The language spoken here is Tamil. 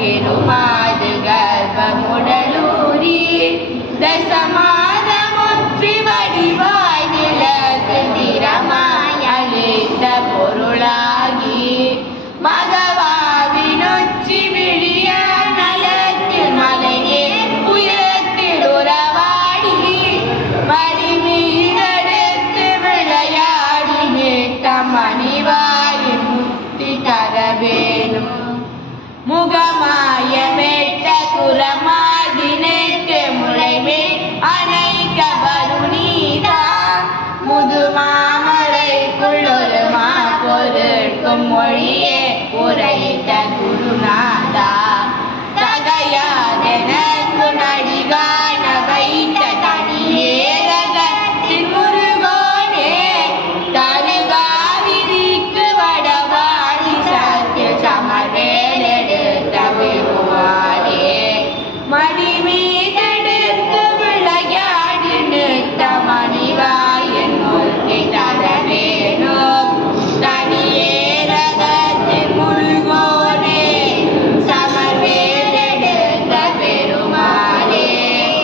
திருமாது கர்ப்பமுடலூரி தசமாதமுற்றி வடிவாய் நிலத்து நிறமாய் அளித்த பொருளாகி மகவாவினொச்சி விழிய நலத்தில் மலையே உயரத்தில் உறவாடி மடிமீதெடுத்து விளையாடி நீட்ட மணிவாயின் முத்தி தரவேணும் முகமாய மெட்ட குரமாதினைக்கு முளைவே அணைக்க வருணீதா முதுமாமலைக்குள்ளொரு பொருட்கும் மொழியே உரைத்த